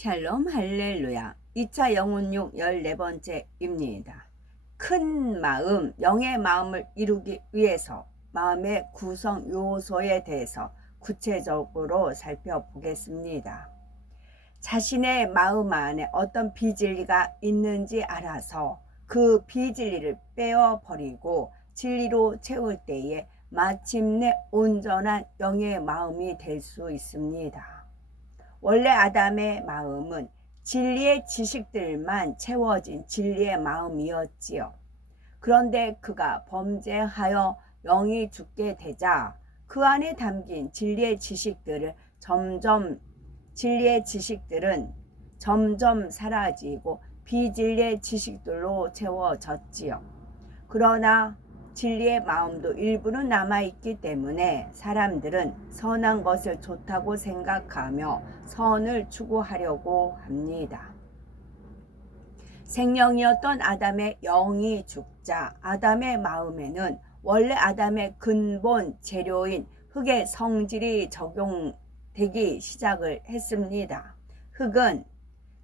샬롬 할렐루야. 2차 영혼육 14번째입니다. 큰 마음, 영의 마음을 이루기 위해서 마음의 구성 요소에 대해서 구체적으로 살펴보겠습니다. 자신의 마음 안에 어떤 비진리가 있는지 알아서 그 비진리를 빼어버리고 진리로 채울 때에 마침내 온전한 영의 마음이 될 수 있습니다. 원래 아담의 마음은 진리의 지식들만 채워진 진리의 마음이었지요. 그런데 그가 범죄하여 영이 죽게 되자 그 안에 담긴 진리의 지식들은 점점 사라지고 비진리의 지식들로 채워졌지요. 그러나 진리의 마음도 일부는 남아있기 때문에 사람들은 선한 것을 좋다고 생각하며 선을 추구하려고 합니다. 생명이었던 아담의 영이 죽자 아담의 마음에는 원래 아담의 근본 재료인 흙의 성질이 적용되기 시작을 했습니다. 흙은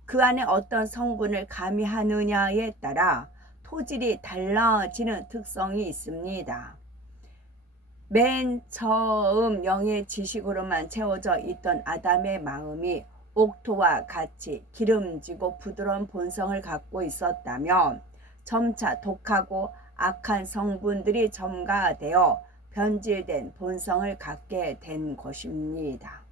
그 안에 어떤 성분을 가미하느냐에 따라 토질이 달라지는 특성이 있습니다. 맨 처음 영의 지식으로만 채워져 있던 아담의 마음이 옥토와 같이 기름지고 부드러운 본성을 갖고 있었다면 점차 독하고 악한 성분들이 첨가되어 변질된 본성을 갖게 된 것입니다.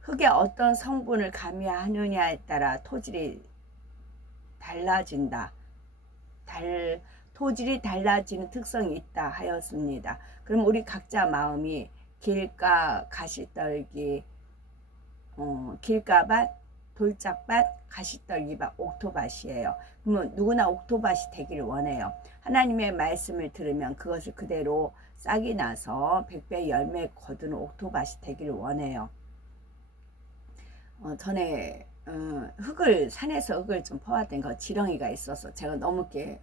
흙에 어떤 성분을 가미하느냐에 따라 토질이 달라진다. 토질이 달라지는 특성이 있다 하였습니다. 그럼 우리 각자 마음이 길가, 가시떨기, 길가밭, 돌짝밭, 가시떨기밭, 옥토밭이에요. 그러면 누구나 옥토밭이 되기를 원해요. 하나님의 말씀을 들으면 그것을 그대로 싹이 나서 백배 열매 거두는 옥토밭이 되기를 원해요. 전에 산에서 흙을 좀 퍼왔던 거 지렁이가 있어서 제가 너무 이렇게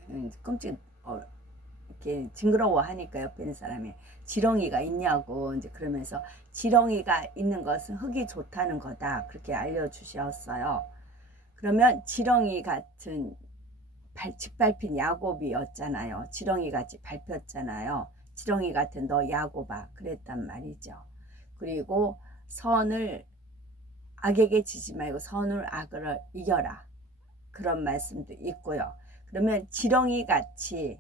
이렇게 징그러워 하니까 옆에 있는 사람이 지렁이가 있냐고 이제 그러면서 지렁이가 있는 것은 흙이 좋다는 거다 그렇게 알려주셨어요. 그러면 지렁이 같은 짓밟힌 야곱이었잖아요. 지렁이 같이 밟혔잖아요. 지렁이 같은 너 야곱아 그랬단 말이죠. 그리고 악에게 지지 말고 선을 악을 이겨라. 그런 말씀도 있고요. 그러면 지렁이 같이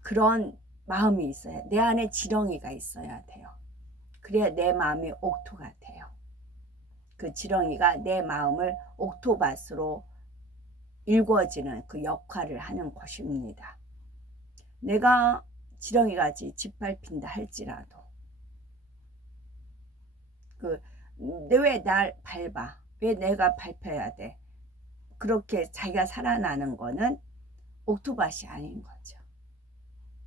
그런 마음이 있어야 내 안에 지렁이가 있어야 돼요. 그래야 내 마음이 옥토가 돼요. 그 지렁이가 내 마음을 옥토밭으로 일궈지는 그 역할을 하는 것입니다. 내가 지렁이같이 짓밟힌다 할지라도 왜 날 밟아? 왜 내가 밟혀야 돼? 그렇게 자기가 살아나는 거는 옥토밭이 아닌 거죠.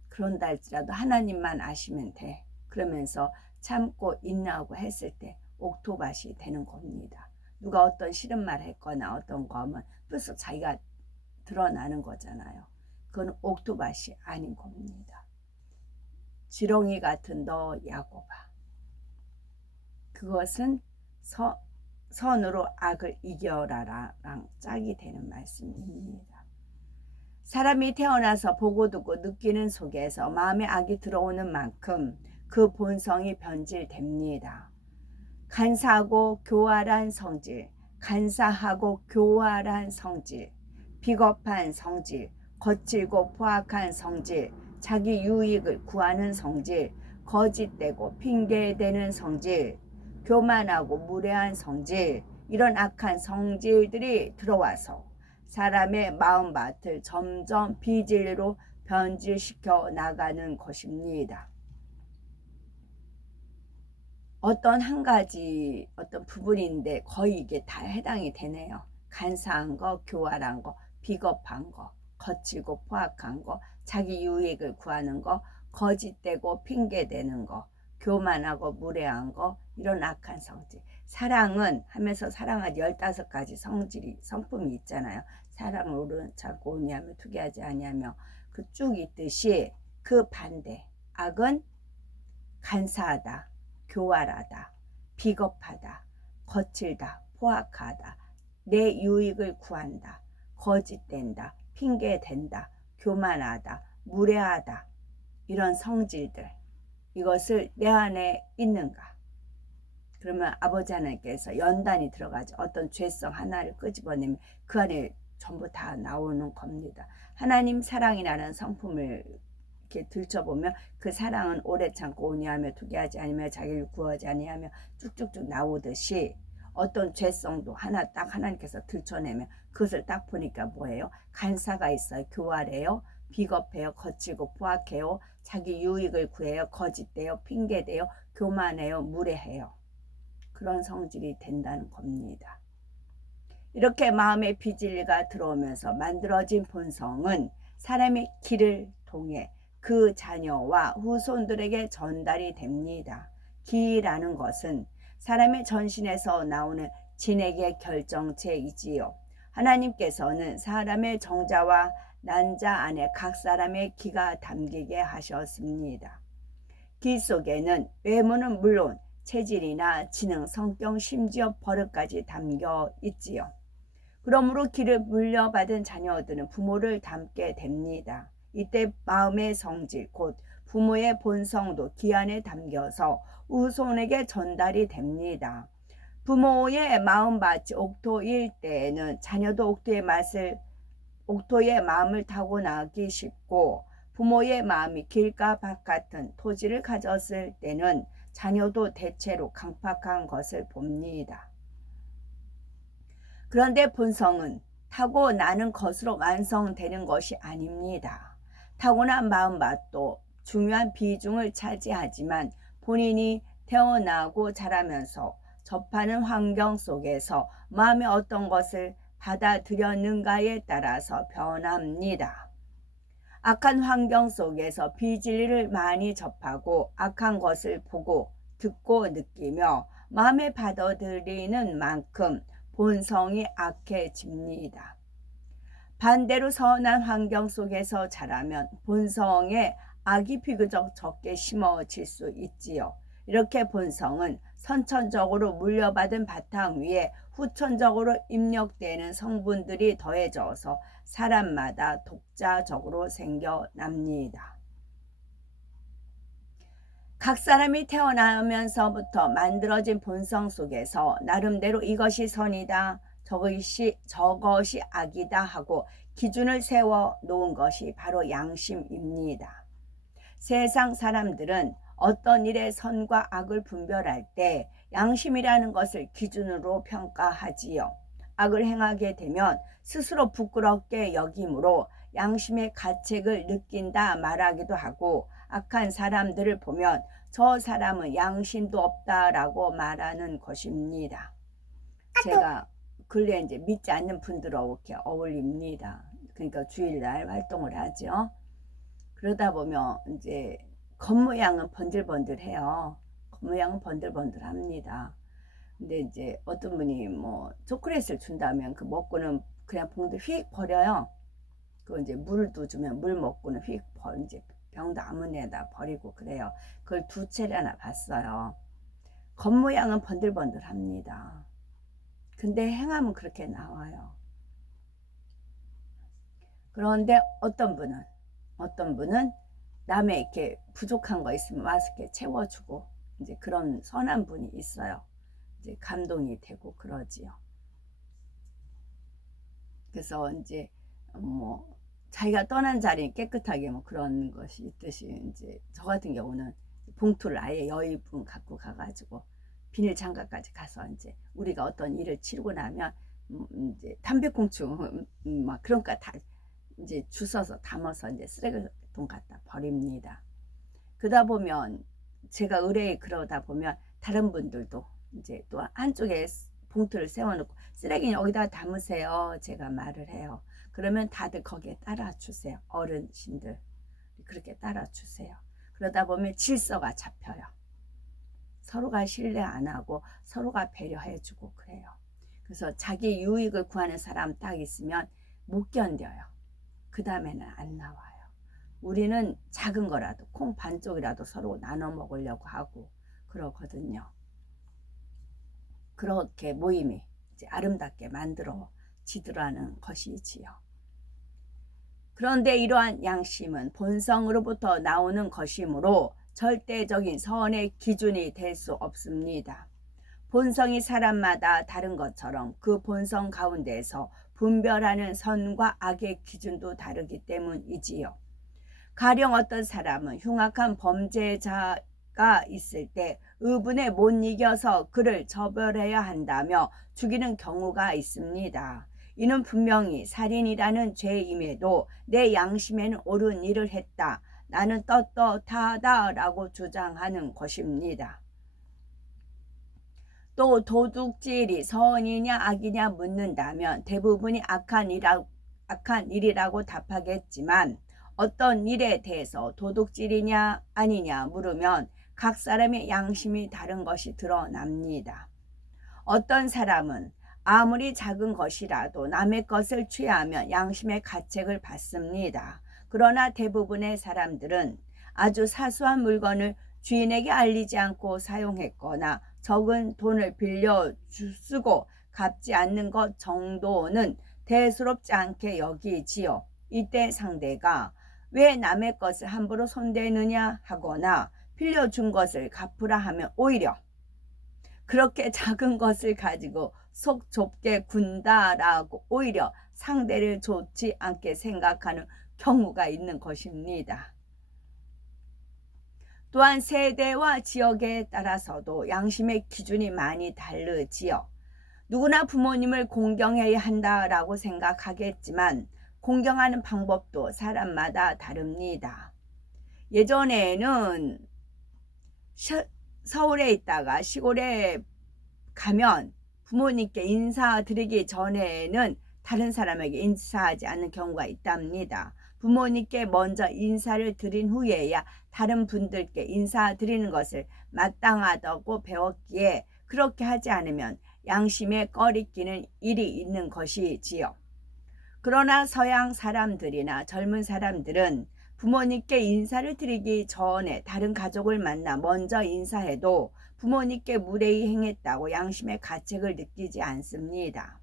그런다 할지라도 하나님만 아시면 돼. 그러면서 참고 인내하고 했을 때 옥토밭이 되는 겁니다. 누가 어떤 싫은 말 했거나 어떤 거 하면 벌써 자기가 드러나는 거잖아요. 그건 옥토밭이 아닌 겁니다. 지렁이 같은 너 야곱아. 그것은 선으로 악을 이겨라랑 짝이 되는 말씀입니다. 사람이 태어나서 보고 듣고 느끼는 속에서 마음에 악이 들어오는 만큼 그 본성이 변질됩니다. 간사하고 교활한 성질, 비겁한 성질, 거칠고 포악한 성질, 자기 유익을 구하는 성질, 거짓되고 핑계대는 성질, 교만하고 무례한 성질, 이런 악한 성질들이 들어와서 사람의 마음밭을 점점 비진리로 변질시켜 나가는 것입니다. 한 가지 부분인데 거의 이게 다 해당이 되네요. 간사한 거, 교활한 거, 비겁한 거, 거칠고 포악한 거, 자기 유익을 구하는 거, 거짓되고 핑계대는 거, 교만하고 무례한 거, 이런 악한 성질. 사랑은 하면서 사랑한 15가지 성품이 있잖아요. 사랑을 오르차고 오냐며 투기하지 아니하며 그 쭉 있듯이 그 반대. 악은 간사하다, 교활하다, 비겁하다, 거칠다, 포악하다, 내 유익을 구한다, 거짓된다, 핑계댄다, 교만하다, 무례하다, 이런 성질들, 이것을 내 안에 있는가? 그러면 아버지 하나님께서 연단이 들어가죠. 어떤 죄성 하나를 끄집어내면 그 안에 전부 다 나오는 겁니다. 하나님 사랑이라는 성품을 이렇게 들춰보면 그 사랑은 오래 참고 온유하며 투기하지 아니며 자기를 구하지 아니하며 쭉쭉쭉 나오듯이 어떤 죄성도 하나 딱 하나님께서 들춰내면 그것을 딱 보니까 뭐예요? 간사가 있어요. 교활해요. 비겁해요. 거칠고 포악해요. 자기 유익을 구해요. 거짓돼요. 핑계대요. 교만해요. 무례해요. 그런 성질이 된다는 겁니다. 이렇게 마음의 비진리가 들어오면서 만들어진 본성은 사람의 길을 통해 그 자녀와 후손들에게 전달이 됩니다. 기라는 것은 사람의 전신에서 나오는 진액의 결정체이지요. 하나님께서는 사람의 정자와 난자 안에 각 사람의 기가 담기게 하셨습니다. 기 속에는 외모는 물론 체질이나 지능, 성격, 심지어 버릇까지 담겨 있지요. 그러므로 기를 물려받은 자녀들은 부모를 닮게 됩니다. 이때 마음의 성질, 곧 부모의 본성도 기 안에 담겨서 후손에게 전달이 됩니다. 부모의 마음밭이 옥토일 때에는 자녀도 옥토의 마음을 타고나기 쉽고, 부모의 마음이 길과 밭 같은 토지를 가졌을 때는 자녀도 대체로 강팍한 것을 봅니다. 그런데 본성은 타고나는 것으로 완성되는 것이 아닙니다. 타고난 마음밭도 중요한 비중을 차지하지만 본인이 태어나고 자라면서 접하는 환경 속에서 마음에 어떤 것을 받아들였는가에 따라서 변합니다. 악한 환경 속에서 비진리를 많이 접하고 악한 것을 보고 듣고 느끼며 마음에 받아들이는 만큼 본성이 악해집니다. 반대로 선한 환경 속에서 자라면 본성에 악이 비교적 적게 심어질 수 있지요. 이렇게 본성은 선천적으로 물려받은 바탕 위에 후천적으로 입력되는 성분들이 더해져서 사람마다 독자적으로 생겨납니다. 각 사람이 태어나면서부터 만들어진 본성 속에서 나름대로 이것이 선이다, 저것이 악이다 하고 기준을 세워 놓은 것이 바로 양심입니다. 세상 사람들은 어떤 일의 선과 악을 분별할 때 양심이라는 것을 기준으로 평가하지요. 악을 행하게 되면 스스로 부끄럽게 여김으로 양심의 가책을 느낀다 말하기도 하고, 악한 사람들을 보면 저 사람은 양심도 없다라고 말하는 것입니다. 제가 근래 이제 믿지 않는 분들하고 이렇게 어울립니다. 그러니까 주일날 활동을 하죠. 그러다 보면 이제 겉모양은 번들번들해요. 겉모양은 번들번들합니다. 근데 이제 어떤 분이 뭐 초콜릿을 준다면 그 먹고는 그냥 봉투 휙 버려요. 그 이제 물도 주면 물 먹고는 휙 이제 병도 아무데나 버리고 그래요. 그걸 두 차례나 봤어요. 겉모양은 번들번들합니다. 근데 행함은 그렇게 나와요. 그런데 어떤 분은 남의 이렇게 부족한 거 있으면 와서 이렇게 채워주고, 이제 그런 선한 분이 있어요. 이제 감동이 되고 그러지요. 그래서 이제 뭐 자기가 떠난 자리는 깨끗하게 뭐 그런 것이 있듯이, 이제 저 같은 경우는 봉투를 아예 여의분 갖고 가가지고 비닐 장갑까지 가서 이제 우리가 어떤 일을 치르고 나면 이제 담배꽁초 막 그런 거 다 이제 주워서 담아서 이제 쓰레기통 갖다 버립니다. 그러다 보면 제가 의뢰에 그러다 보면 다른 분들도 이제 또 한쪽에 봉투를 세워놓고 쓰레기는 여기다 담으세요, 제가 말을 해요. 그러면 다들 거기에 따라 주세요. 어르신들 그렇게 따라 주세요. 그러다 보면 질서가 잡혀요. 서로가 신뢰 안 하고 서로가 배려해주고 그래요. 그래서 자기 유익을 구하는 사람 딱 있으면 못 견뎌요. 그 다음에는 안 나와요. 우리는 작은 거라도 콩 반쪽이라도 서로 나눠 먹으려고 하고 그러거든요. 그렇게 모임이 아름답게 만들어지더라는 것이지요. 그런데 이러한 양심은 본성으로부터 나오는 것이므로 절대적인 선의 기준이 될 수 없습니다. 본성이 사람마다 다른 것처럼 그 본성 가운데서 분별하는 선과 악의 기준도 다르기 때문이지요. 가령 어떤 사람은 흉악한 범죄자가 있을 때 의분에 못 이겨서 그를 처벌해야 한다며 죽이는 경우가 있습니다. 이는 분명히 살인이라는 죄임에도 내 양심에는 옳은 일을 했다, 나는 떳떳하다라고 주장하는 것입니다. 또 도둑질이 선이냐 악이냐 묻는다면 대부분이 악한 일이라고 답하겠지만, 어떤 일에 대해서 도둑질이냐 아니냐 물으면 각 사람의 양심이 다른 것이 드러납니다. 어떤 사람은 아무리 작은 것이라도 남의 것을 취하면 양심의 가책을 받습니다. 그러나 대부분의 사람들은 아주 사소한 물건을 주인에게 알리지 않고 사용했거나 적은 돈을 빌려 쓰고 갚지 않는 것 정도는 대수롭지 않게 여기지요. 이때 상대가 왜 남의 것을 함부로 손대느냐 하거나 빌려준 것을 갚으라 하면 오히려 그렇게 작은 것을 가지고 속 좁게 군다라고 오히려 상대를 좋지 않게 생각하는 경우가 있는 것입니다. 또한 세대와 지역에 따라서도 양심의 기준이 많이 다르지요. 누구나 부모님을 공경해야 한다라고 생각하겠지만 공경하는 방법도 사람마다 다릅니다. 예전에는 서울에 있다가 시골에 가면 부모님께 인사드리기 전에는 다른 사람에게 인사하지 않는 경우가 있답니다. 부모님께 먼저 인사를 드린 후에야 다른 분들께 인사드리는 것을 마땅하다고 배웠기에 그렇게 하지 않으면 양심에 꺼리끼는 일이 있는 것이지요. 그러나 서양 사람들이나 젊은 사람들은 부모님께 인사를 드리기 전에 다른 가족을 만나 먼저 인사해도 부모님께 무례히 행했다고 양심의 가책을 느끼지 않습니다.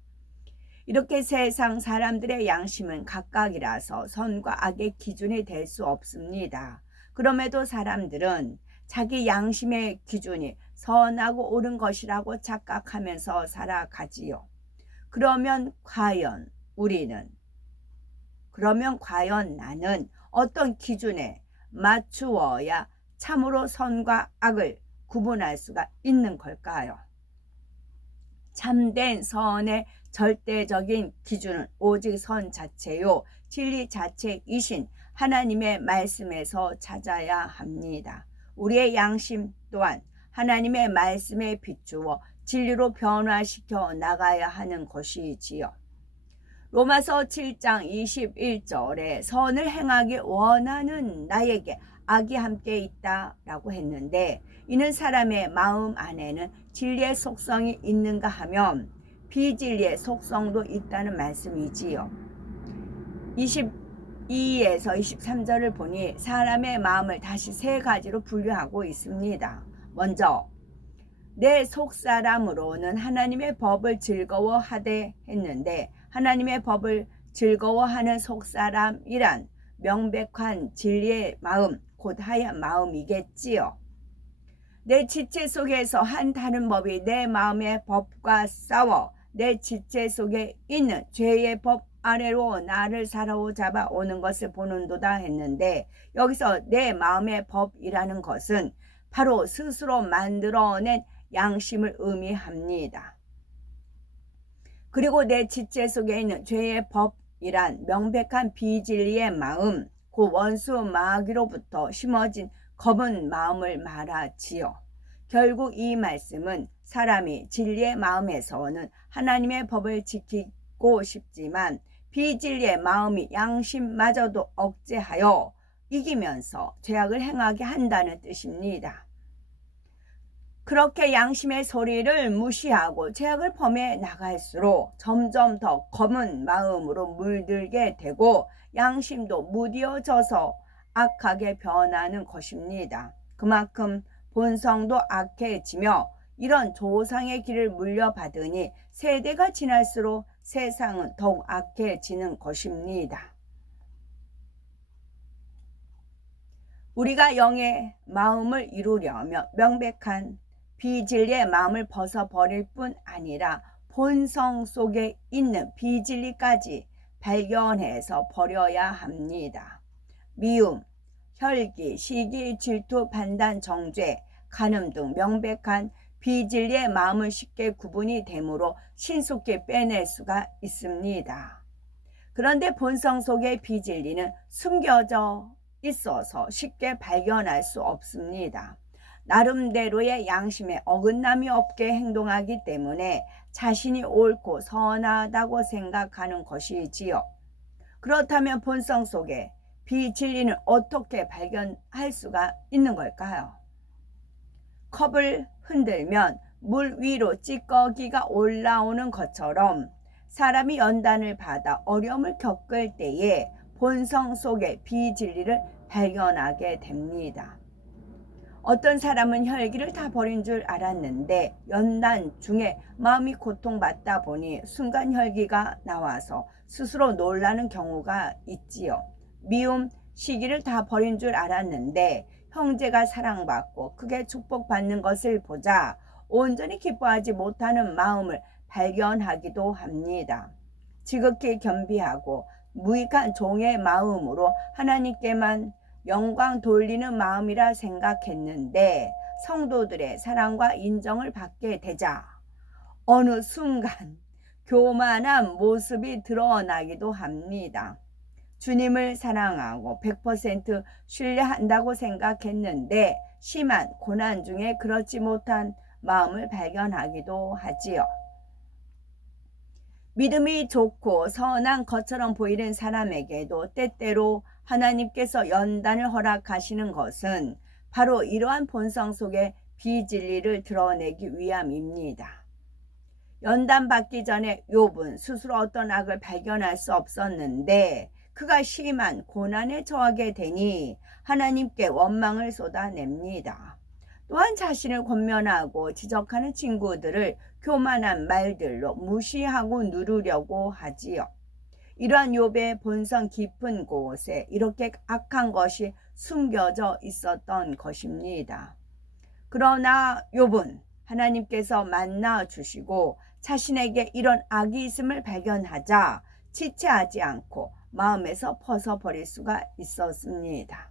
이렇게 세상 사람들의 양심은 각각이라서 선과 악의 기준이 될 수 없습니다. 그럼에도 사람들은 자기 양심의 기준이 선하고 옳은 것이라고 착각하면서 살아가지요. 그러면 과연 나는 어떤 기준에 맞추어야 참으로 선과 악을 구분할 수가 있는 걸까요? 참된 선의 절대적인 기준은 오직 선 자체요, 진리 자체이신 하나님의 말씀에서 찾아야 합니다. 우리의 양심 또한 하나님의 말씀에 비추어 진리로 변화시켜 나가야 하는 것이지요. 로마서 7장 21절에 선을 행하기 원하는 나에게 악이 함께 있다라고 했는데, 이는 사람의 마음 안에는 진리의 속성이 있는가 하면 비진리의 속성도 있다는 말씀이지요. 22에서 23절을 보니 사람의 마음을 다시 세 가지로 분류하고 있습니다. 먼저 내 속사람으로는 하나님의 법을 즐거워하되 했는데, 하나님의 법을 즐거워하는 속사람이란 명백한 진리의 마음, 곧 하얀 마음이겠지요. 내 지체 속에서 한 다른 법이 내 마음의 법과 싸워 내 지체 속에 있는 죄의 법 아래로 나를 사로잡아 오는 것을 보는도다 했는데, 여기서 내 마음의 법이라는 것은 바로 스스로 만들어낸 양심을 의미합니다. 그리고 내 지체 속에 있는 죄의 법이란 명백한 비진리의 마음, 그 원수 마귀로부터 심어진 검은 마음을 말하지요. 결국 이 말씀은 사람이 진리의 마음에서는 하나님의 법을 지키고 싶지만 비진리의 마음이 양심마저도 억제하여 이기면서 죄악을 행하게 한다는 뜻입니다. 그렇게 양심의 소리를 무시하고 죄악을 범해 나갈수록 점점 더 검은 마음으로 물들게 되고 양심도 무뎌져서 악하게 변하는 것입니다. 그만큼 본성도 악해지며 이런 조상의 길을 물려받으니 세대가 지날수록 세상은 더욱 악해지는 것입니다. 우리가 영의 마음을 이루려면 명백한 비진리의 마음을 벗어버릴 뿐 아니라 본성 속에 있는 비진리까지 발견해서 버려야 합니다. 미움, 혈기, 시기, 질투, 판단, 정죄, 간음 등 명백한 비진리의 마음을 쉽게 구분이 되므로 신속히 빼낼 수가 있습니다. 그런데 본성 속의 비진리는 숨겨져 있어서 쉽게 발견할 수 없습니다. 나름대로의 양심에 어긋남이 없게 행동하기 때문에 자신이 옳고 선하다고 생각하는 것이지요. 그렇다면 본성 속에 비진리는 어떻게 발견할 수가 있는 걸까요? 컵을 흔들면 물 위로 찌꺼기가 올라오는 것처럼 사람이 연단을 받아 어려움을 겪을 때에 본성 속의 비진리를 발견하게 됩니다. 어떤 사람은 혈기를 다 버린 줄 알았는데 연단 중에 마음이 고통받다 보니 순간 혈기가 나와서 스스로 놀라는 경우가 있지요. 미움, 시기를 다 버린 줄 알았는데 형제가 사랑받고 크게 축복받는 것을 보자 온전히 기뻐하지 못하는 마음을 발견하기도 합니다. 지극히 겸비하고 무익한 종의 마음으로 하나님께만 영광 돌리는 마음이라 생각했는데 성도들의 사랑과 인정을 받게 되자 어느 순간 교만한 모습이 드러나기도 합니다. 주님을 사랑하고 100% 신뢰한다고 생각했는데 심한 고난 중에 그렇지 못한 마음을 발견하기도 하지요. 믿음이 좋고 선한 것처럼 보이는 사람에게도 때때로 하나님께서 연단을 허락하시는 것은 바로 이러한 본성 속의 비진리를 드러내기 위함입니다. 연단 받기 전에 욥은 스스로 어떤 악을 발견할 수 없었는데 그가 심한 고난에 처하게 되니 하나님께 원망을 쏟아냅니다. 또한 자신을 권면하고 지적하는 친구들을 교만한 말들로 무시하고 누르려고 하지요. 이러한 욥의 본성 깊은 곳에 이렇게 악한 것이 숨겨져 있었던 것입니다. 그러나 욥은 하나님께서 만나 주시고 자신에게 이런 악이 있음을 발견하자 지체하지 않고 마음에서 벗어버릴 수가 있었습니다.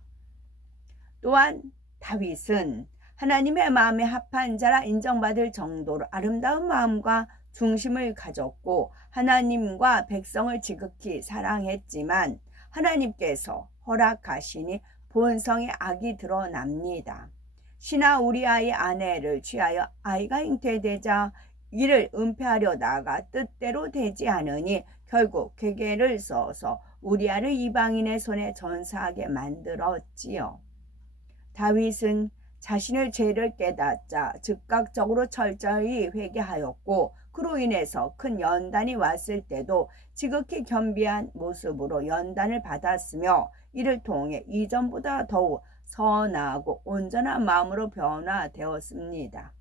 또한 다윗은 하나님의 마음에 합한 자라 인정받을 정도로 아름다운 마음과 중심을 가졌고 하나님과 백성을 지극히 사랑했지만 하나님께서 허락하시니 본성의 악이 드러납니다. 신하 우리아의 아내를 취하여 아이가 잉태되자 이를 은폐하려다가 뜻대로 되지 않으니 결국 괴계를 써서 우리아를 이방인의 손에 전사하게 만들었지요. 다윗은 자신의 죄를 깨닫자 즉각적으로 철저히 회개하였고 그로 인해서 큰 연단이 왔을 때도 지극히 겸비한 모습으로 연단을 받았으며 이를 통해 이전보다 더욱 선하고 온전한 마음으로 변화되었습니다.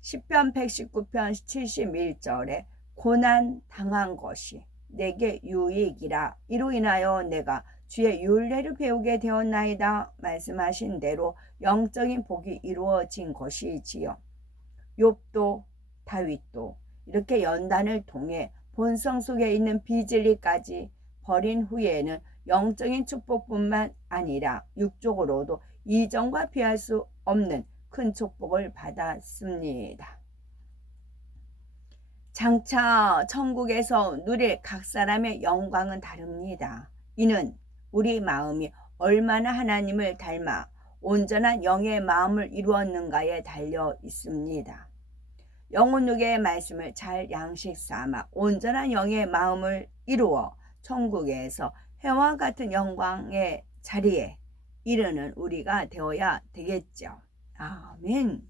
시편 119편 71절에 고난 당한 것이 내게 유익이라 이로 인하여 내가 주의 율례를 배우게 되었나이다 말씀하신 대로 영적인 복이 이루어진 것이지요. 욥도 다윗도 이렇게 연단을 통해 본성 속에 있는 비진리까지 버린 후에는 영적인 축복뿐만 아니라 육적으로도 이전과 비할 수 없는 큰 축복을 받았습니다. 장차 천국에서 누릴 각 사람의 영광은 다릅니다. 이는 우리 마음이 얼마나 하나님을 닮아 온전한 영의 마음을 이루었는가에 달려 있습니다. 영혼육의 말씀을 잘 양식 삼아 온전한 영의 마음을 이루어 천국에서 해와 같은 영광의 자리에 이르는 우리가 되어야 되겠죠. 아멘.